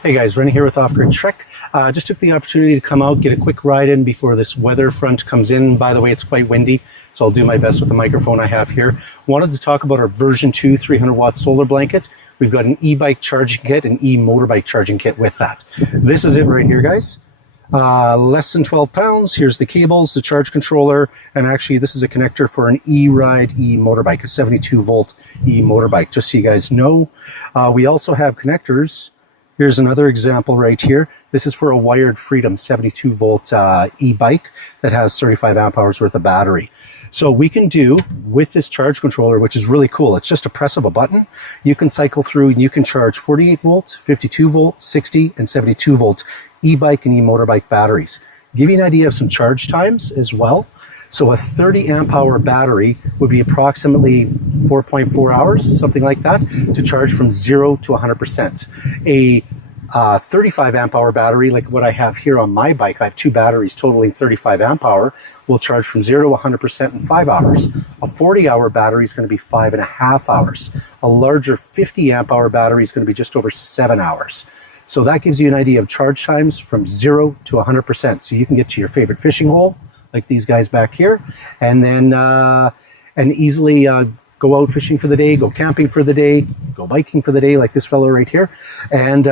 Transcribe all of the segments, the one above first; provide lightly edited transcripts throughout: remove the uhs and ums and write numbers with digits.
Hey guys, Rennie here with Off-Grid Trek. Just took the opportunity to come out, get a quick ride in before this weather front comes in. By the way, it's quite windy, so I'll do my best with the microphone I have here. Wanted to talk about our version 2 300-watt solar blanket. We've got an e-bike charging kit and e-motorbike charging kit with that. This is it right here, guys. Less than 12 pounds. Here's the cables, the charge controller, and actually this is a connector for an e-ride e-motorbike, a 72-volt e-motorbike, just so you guys know. We also have connectors. Here's another example right here. This is for a wired Freedom 72-volt e-bike that has 35 amp hours worth of battery. So we can do with this charge controller, which is really cool. It's just a press of a button. You can cycle through and you can charge 48 volts, 52 volts, 60 and 72 volt e-bike and e-motorbike batteries. Give you an idea of some charge times as well. So a 30 amp hour battery would be approximately 4.4 hours, something like that, to charge from 0 to 100%. A 35 amp hour battery, like what I have here on my bike, I have two batteries totaling 35 amp hour, will charge from 0 to 100% in 5 hours. A 40 hour battery is going to be 5.5 hours. A larger 50 amp hour battery is going to be just over 7 hours. So that gives you an idea of charge times from 0 to 100%. So you can get to your favorite fishing hole, like these guys back here, and then and easily go out fishing for the day, go camping for the day, go biking for the day, like this fellow right here, and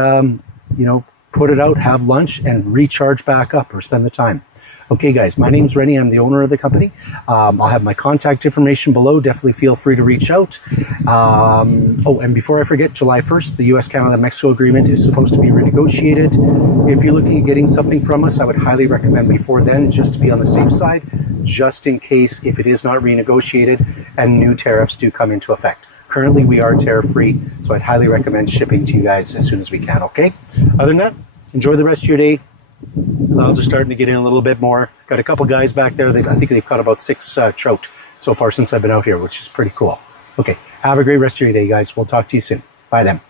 you know, put it out, have lunch, and recharge back up or spend the time. Okay, guys, my name's Rennie. I'm the owner of the company. I'll have my contact information below. Definitely feel free to reach out. Oh, and before I forget, July 1st, the US, Canada, Mexico agreement is supposed to be renegotiated. If you're looking at getting something from us, I would highly recommend before then, just to be on the safe side, just in case if it is not renegotiated and new tariffs do come into effect. Currently, we are tariff-free, so I'd highly recommend shipping to you guys as soon as we can, okay? Other than that, enjoy the rest of your day. Clouds are starting to get in a little bit more. Got a couple guys back there. I think they've caught about 6 trout so far since I've been out here, which is pretty cool. Okay, have a great rest of your day, guys. We'll talk to you soon. Bye then.